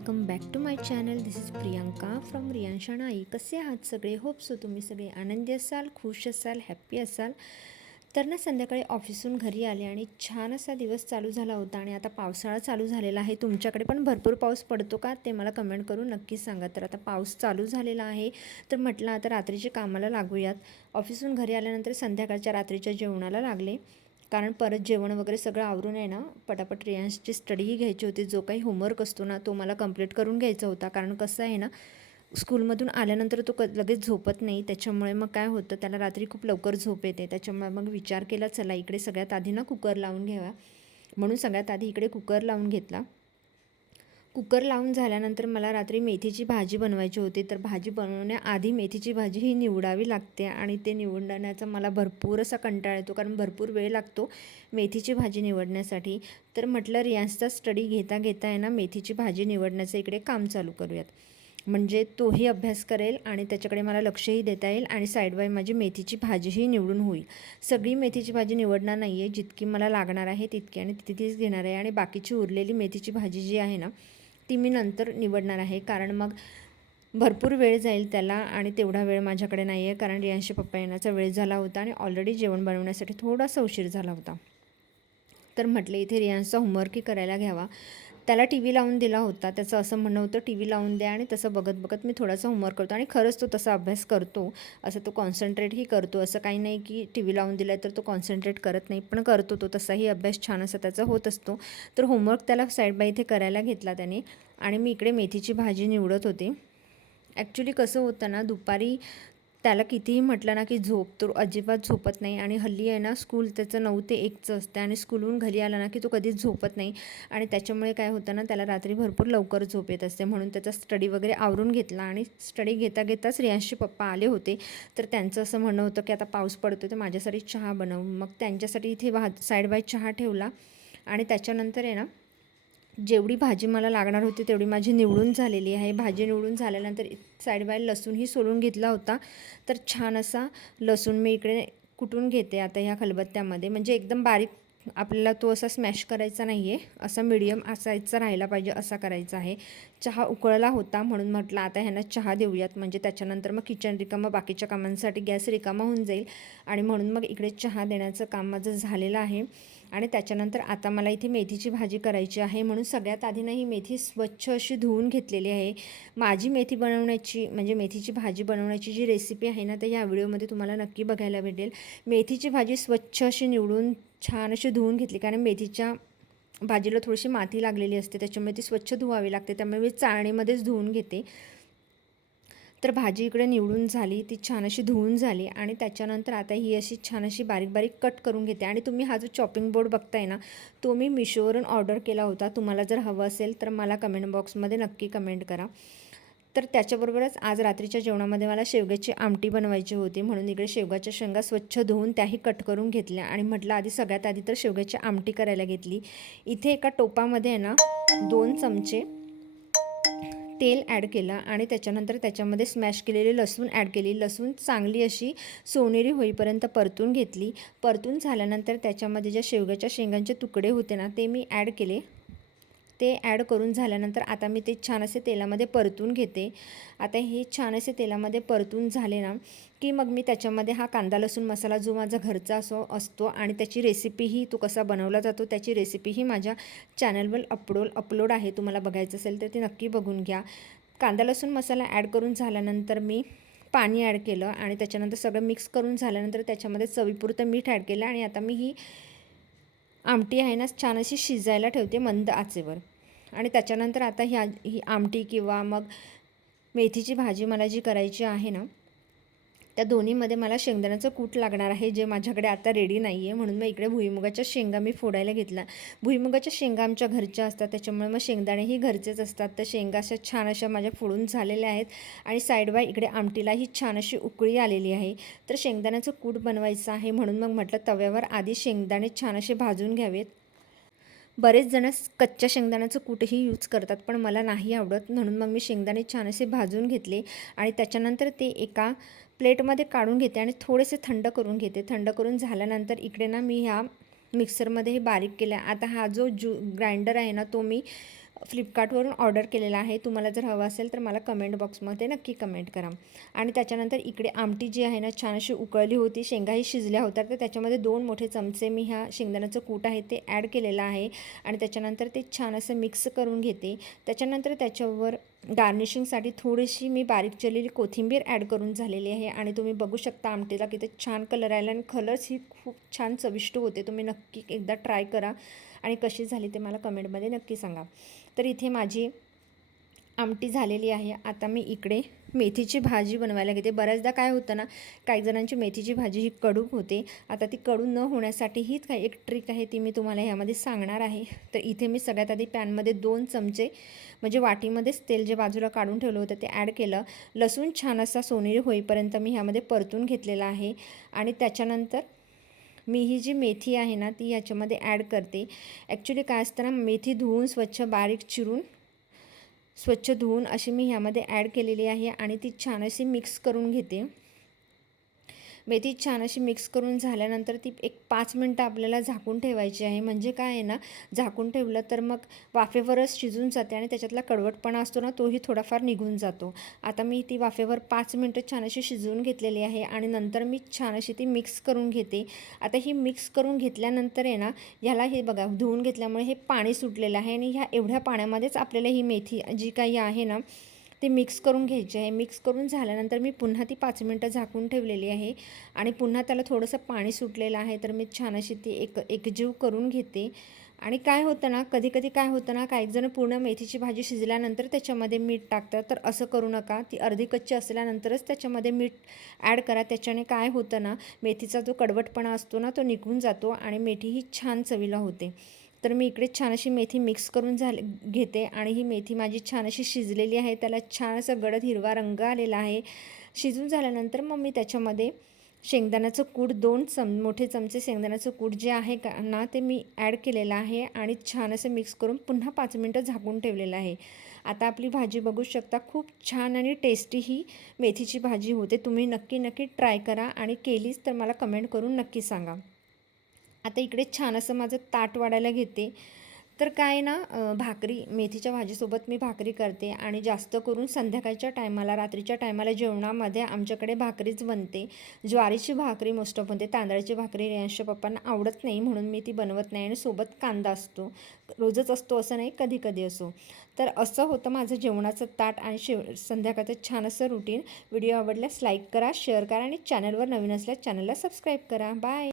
Welcome back to my channel. This is Priyanka from रियांशा नाई. कसे आहात सगळे? होप सो तुम्ही सगळे आनंदी असाल, खुश असाल, हॅप्पी असाल. तर ना संध्याकाळी ऑफिसून घरी आले आणि छान असा दिवस चालू झाला होता आणि आता पावसाळा चालू झालेला आहे. तुमच्याकडे पण भरपूर पाऊस पडतो का ते मला कमेंट करून नक्कीच सांगा. तर आता पाऊस चालू झालेला आहे तर म्हटलं आता रात्रीच्या कामाला लागूयात. ऑफिसून घरी आल्यानंतर संध्याकाळच्या रात्रीच्या जेवणाला लागले, कारण परत जेवण वगैरे सगळं आवरून आहे ना पटापट रियांशची स्टडीही घ्यायची होती. जो काही होमवर्क असतो ना तो मला कंप्लीट करून घ्यायचा होता. कारण कसं आहे ना, स्कूलमधून आल्यानंतर तो लगेच झोपत नाही. त्याच्यामुळे मग काय होतं, त्याला रात्री खूप लवकर झोप येते. त्याच्यामुळे मग विचार केला चला इकडे सगळ्यात आधी ना कुकर लावून घ्यावा. म्हणून सगळ्यात आधी इकडे कुकर लावून घेतला. कुकर लावून झाल्यानंतर मला रात्री मेथीची भाजी बनवायची होती. तर भाजी बनवण्याआधी मेथीची भाजी ही निवडावी लागते आणि ते निवडण्याचा मला भरपूर असा कंटाळा येतो, कारण भरपूर वेळ लागतो मेथीची भाजी निवडण्यासाठी. तर म्हटलं रियांशचा स्टडी घेता घेता आहे ना मेथीची भाजी निवडण्याचं इकडे काम चालू करूयात. म्हणजे तोही अभ्यास करेल आणि त्याच्याकडे मला लक्षही देता येईल आणि साईड बाय माझी मेथीची भाजीही निवडून होईल. सगळी मेथीची भाजी निवडणार नाही आहे, जितकी मला लागणार आहे तितकी आणि तितकीच घेणार आहे. आणि बाकीची उरलेली मेथीची भाजी जी आहे ना ती मी नंतर निवडणार आहे, कारण मग भरपूर वेळ जाईल त्याला आणि तेवढा वेळ माझ्याकडे नाही आहे. कारण रियांशचे पप्पा येण्याचा वेळ झाला होता आणि ऑलरेडी जेवण बनवण्यासाठी थोडासा उशीर झाला होता. तर म्हटलं इथे रियांशचा होमवर्कही करायला घ्यावा. त्याला टी व्ही लावून दिला होता. त्याचं असं म्हणणं होतं टी व्ही लावून द्या आणि तसं बघत बघत मी थोडासा होमवर्क करतो. आणि खरंच तो तसा अभ्यास करतो, असं तो कॉन्सन्ट्रेटही करतो. असं काही नाही की टी व्ही लावून दिला तर तो कॉन्सन्ट्रेट करत नाही, पण करतो तो. तसाही अभ्यास छान असा त्याचा होत असतो. तर होमवर्क त्याला साईड बाय इथे करायला घेतला त्याने आणि मी इकडे मेथीची भाजी निवडत होते. ॲक्च्युली कसं होतं ना, दुपारी त्याला कितीही म्हटलं ना की झोप, तो अजिबात झोपत नाही. आणि हल्ली आहे ना स्कूल त्याचं 9 ते 1चं असतं आणि स्कूलहून घरी आला ना की तो कधीच झोपत नाही. आणि त्याच्यामुळे काय होतं ना, त्याला रात्री भरपूर लवकर झोप येत असते. म्हणून त्याचा स्टडी वगैरे आवरून घेतला आणि स्टडी घेता घेताच रियांशचे पप्पा आले होते. तर त्यांचं असं म्हणणं होतं की आता पाऊस पडतो तर माझ्यासाठी चहा बनव. मग त्यांच्यासाठी इथे साईड बाय चहा ठेवला आणि त्याच्यानंतर आहे ना जेवढी भाजी मला लागणार होती तेवढी माझी निवडून झालेली आहे. भाजी निवडून झाल्यानंतर साईड बाय लसूणही सोलून घेतला होता. तर छान असा लसूण मी इकडे कुटून घेते आता ह्या खलबत्त्यामध्ये. म्हणजे एकदम बारीक आपल्याला तो असा स्मॅश करायचा नाही आहे, असा मीडियम असायचा राहायला पाहिजे असा करायचा आहे. चहा उकळला होता म्हणून म्हटलं आता ह्यांना चहा देऊयात, म्हणजे त्याच्यानंतर मग किचन रिकामं, बाकीच्या कामांसाठी गॅस रिकामा होऊन जाईल. आणि म्हणून मग इकडे चहा देण्याचं काम माझं झालेलं आहे. आणि त्याच्यानंतर आता मला इथे मेथीची भाजी करायची आहे. म्हणून सगळ्यात आधी ना ही मेथी स्वच्छ अशी धुवून घेतलेली आहे. माझी मेथी बनवण्याची म्हणजे मेथीची भाजी बनवण्याची जी रेसिपी आहे ना, तर या व्हिडिओमध्ये तुम्हाला नक्की बघायला भेटेल. मेथीची भाजी स्वच्छ अशी निवडून छान अशी धुवून घेतली, कारण मेथीच्या भाजीला थोडीशी माती लागलेली असते, त्याच्यामुळे ती स्वच्छ धुवावी लागते. त्यामुळे मी चाळणीमध्येच धुवून घेते. तर भाजी इकडे निवडून झाली, ती छान अशी धुवून झाली आणि त्याच्यानंतर आता ही अशी छान अशी बारीक बारीक कट करून घेते. आणि तुम्ही हा जो चॉपिंग बोर्ड बघताय ना, तो मी मिशोवरून ऑर्डर केला होता. तुम्हाला जर हवं असेल तर मला कमेंट बॉक्समध्ये नक्की कमेंट करा. तर त्याच्याबरोबरच आज रात्रीच्या जेवणामध्ये मला शेवग्याची आमटी बनवायची होती, म्हणून इकडे शेवगाच्या शेंगा स्वच्छ धुवून त्याही कट करून घेतल्या. आणि म्हटलं आधी सगळ्यात आधी तर शेवग्याची आमटी करायला घेतली. इथे एका टोपामध्ये आहे ना 2 चमचे तेल ॲड केलं आणि त्याच्यानंतर त्याच्यामध्ये स्मॅश केलेली लसूण ॲड केली. लसूण चांगली अशी सोनेरी होईपर्यंत परतून घेतली. परतून झाल्यानंतर त्याच्यामध्ये ज्या शेवग्याच्या शेंगांचे तुकडे होते ना ते मी ॲड केले. ते ॲड करून झाल्यानंतर आता मी ते छान असे तेलामध्ये परतून घेते. आता हे छान असे तेलामध्ये परतून झाले ना की मग मी त्याच्यामध्ये हा कांदा लसूण मसाला जो माझा घरचा असतो आणि त्याची रेसिपीही, तो कसा बनवला जातो त्याची रेसिपीही माझ्या चॅनलवर अपलोड आहे. तुम्हाला बघायचं असेल तर ते नक्की बघून घ्या. कांदा लसूण मसाला ॲड करून झाल्यानंतर मी पाणी ॲड केलं आणि त्याच्यानंतर सगळं मिक्स करून झाल्यानंतर त्याच्यामध्ये चवीपुरतं मीठ ॲड केलं. आणि आता मी ही आमटी आहे ना छान अशी शिजायला ठेवते मंद आचेवर. आणि त्याच्यानंतर आता ही आमटी किंवा मग मेथीची भाजी मला जी करायची आहे ना, त्या दोन्हीमध्ये मला शेंगदाण्याचं कूट लागणार आहे, जे माझ्याकडे आता रेडी नाही आहे. म्हणून मग इकडे भुईमुगाच्या शेंगा मी फोडायला घेतला. भुईमुगाच्या शेंगा आमच्या घरच्या असतात, त्याच्यामुळे मग शेंगदाणेही घरचेच असतात. तर शेंगा अशा छान अशा माझ्या फोडून झालेल्या आहेत. आणि साईड बाय इकडे आमटीलाही छान अशी उकळी आलेली आहे. तर शेंगदाण्याचं कूट बनवायचं आहे, म्हणून मग म्हटलं तव्यावर आधी शेंगदाणे छान असे भाजून घ्यावेत. बरेच जण कच्च्या शेंगदाण्याचं कूटही यूज करतात, पण मला नाही आवडत. म्हणून मग मी शेंगदाणे छान असे भाजून घेतले आणि त्याच्यानंतर ते एका प्लेटमध्ये काढून घेते आणि थोडेसे थंड करून घेते. थंड करून झाल्यानंतर इकडे ना मी ह्या मिक्सरमध्ये हे बारीक केलं. आता हा जो ग्राइंडर आहे ना तो मी फ्लिपकार्टवरून ऑर्डर केलेला आहे. तुम्हाला जर हवं असेल तर मला कमेंट बॉक्समध्ये नक्की कमेंट करा. आणि त्याच्यानंतर इकडे आमटी जी आहे ना छान अशी उकळली होती, शेंगाही शिजल्या होत्या, तर त्याच्यामध्ये 2 मोठे चमचे मी ह्या शेंगदाण्याचं कूट आहे ते ॲड केलेलं आहे. आणि त्याच्यानंतर ते छान असं मिक्स करून घेते. त्याच्यानंतर त्याच्यावर गार्निशिंगसाठी थोडीशी मी बारीक चिरलेली कोथिंबीर ॲड करून झालेली आहे. आणि तुम्ही बघू शकता आमटीला किती छान कलर आला आणि कलर्स ही खूप छान चविष्ट होते. तुम्ही नक्की एकदा ट्राय करा आणि कशी झाली ते मला कमेंटमध्ये नक्की सांगा. तर इथे माझी आमटी झालेली आहे. आता मी इकडे मेथीची भाजी बनवायला घेते. बऱ्याचदा काय होतं ना, काही जणांची मेथीची भाजी ही कडू होते. आता ती कडू न होण्यासाठी हीच काही एक ट्रिक आहे, ती मी तुम्हाला ह्यामध्ये सांगणार आहे. तर इथे मी सगळ्यात आधी पॅनमध्ये 2 चमचे म्हणजे वाटीमध्येच तेल जे बाजूला काढून ठेवलं होतं ते ॲड केलं. लसूण छान असा सोनेरी होईपर्यंत मी ह्यामध्ये परतून घेतलेला आहे. आणि त्याच्यानंतर मी ही जी मेथी आहे ना ती ह्याच्यामध्ये ॲड करते. ॲक्च्युली काय असतं ना, मेथी धुवून स्वच्छ धुवून अशी मी ह्यामध्ये ॲड केलेली आहे आणि ती छान अशी मिक्स करून घेते. मेथी छान अशी मिक्स करून झाल्यानंतर ती एक 5 मिनटं आपल्याला झाकून ठेवायची आहे. म्हणजे काय आहे ना, झाकून ठेवलं तर मग वाफेवरच शिजून जाते आणि त्याच्यातला कडवटपणा असतो ना तोही थोडाफार निघून जातो. आता मी ती वाफेवर 5 मिनटं छान अशी शिजवून घेतलेली आहे आणि नंतर मी छान अशी ती मिक्स करून घेते. आता ही मिक्स करून घेतल्यानंतर आहे ना, ह्याला हे बघा धुवून घेतल्यामुळे हे पाणी सुटलेलं आहे आणि ह्या एवढ्या पाण्यामध्येच आपल्याला ही मेथी जी काही आहे ना ते मिक्स करून घ्यायचे आहे. मिक्स करून झाल्यानंतर मी पुन्हा ती 5 मिनटं झाकून ठेवलेली आहे आणि पुन्हा त्याला थोडंसं पाणी सुटलेलं आहे. तर मी छान अशी ती एकजीव करून घेते. आणि काय होतं ना, कधी काय होतं ना, काही जण पूर्ण मेथीची भाजी शिजल्यानंतर त्याच्यामध्ये मीठ टाकतात. तर असं करू नका. ती अर्धी कच्ची असल्यानंतरच त्याच्यामध्ये मीठ ॲड करा. त्याच्याने काय होतं ना, मेथीचा जो कडवटपणा असतो ना तो निघून जातो आणि मेथी ही छान चवीला होते. तर मी इकडे छान अशी मेथी मिक्स करून घेते आणि ही मेथी माझी छान अशी शिजलेली आहे. त्याला छान असा गडद हिरवा रंग आलेला आहे. शिजून झाल्यानंतर मग मी त्याच्यामध्ये शेंगदाण्याचं कूट 2 मोठे चमचे शेंगदाण्याचं कूट जे आहे का ना ते मी ॲड केलेलं आहे आणि छान असं मिक्स करून पुन्हा 5 मिनटं झाकून ठेवलेलं आहे. आता आपली भाजी बघू शकता, खूप छान आणि टेस्टी ही मेथीची भाजी होते. तुम्ही नक्की ट्राय करा आणि केलीच तर मला कमेंट करून नक्की सांगा. आता इकडे छान असं माझं ताट वाढायला घेते. तर काय ना, भाकरी मेथीच्या भाजीसोबत मी भाकरी करते आणि जास्त करून संध्याकाळच्या टायमाला रात्रीच्या टायमाला जेवणामध्ये आमच्याकडे भाकरीच बनते. ज्वारीची भाकरी मोस्ट ऑफ बनते. तांदळाची भाकरी रेयांशच्या पप्पांना आवडत नाही म्हणून मी ती बनवत नाही आणि सोबत कांदा असतो. रोजच असतो असं नाही, कधी असो. तर असं होतं माझं जेवणाचं ताट आणि संध्याकाळचं छान असं रुटीन. व्हिडिओ आवडल्यास लाईक करा, शेअर करा आणि चॅनलवर नवीन असल्यास चॅनलला सबस्क्राईब करा. बाय.